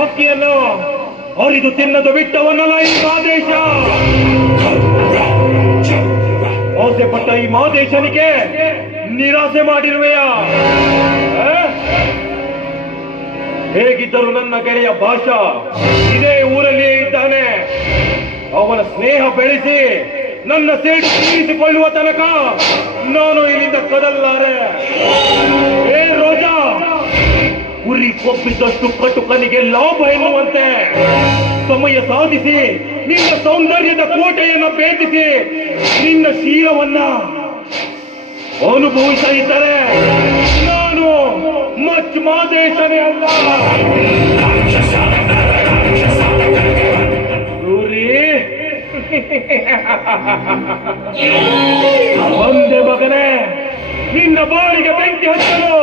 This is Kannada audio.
ಹಕ್ಕಿಯನ್ನು ಹರಿದು ತಿನ್ನದು ಬಿಟ್ಟವನ್ನಲ್ಲ ಈ ಮಾದೇಶ. ಆಸೆ ಪಟ್ಟ ಈ ಮಾದೇಶನಿಗೆ ನಿರಾಸೆ ಮಾಡಿರುವೆಯ? ಹೇಗಿದ್ದರೂ ನನ್ನ ಗೆಳೆಯ ಭಾಷಾ ಇದೇ ಊರಲ್ಲಿಯೇ ಇದ್ದಾನೆ. ಅವನ ಸ್ನೇಹ ಬೆಳೆಸಿ ನನ್ನ ಸೇಡು ತೀರಿಸಿಕೊಳ್ಳುವ ತನಕ ನಾನು ಇಲ್ಲಿಂದ ಕದಲಾರೆ. ಏ ರೋಜಾ, ಉರಿ ಕೊಪ್ಪಿದ್ದಷ್ಟು ಕಟುಕನಿಗೆ ಲಾಭ ಎನ್ನುವಂತೆ ಸಮಯ ಸಾಧಿಸಿ ನಿನ್ನ ಸೌಂದರ್ಯದ ಕೋಟೆಯನ್ನು ಭೇದಿಸಿ ನಿನ್ನ ಶೀಲವನ್ನ ಅನುಭವಿಸ್ತಾ ಇದ್ದರೆ ನಾನು ಮಚ್ ಮಾದೇಶನೇ ಅಲ್ಲ. ಸೂರಿ, ಒಂದೇ ಮಗನೇ, ನಿನ್ನ ಬಾಳಿಗೆ ಬೆಂಕಿ ಹಚ್ಚಲು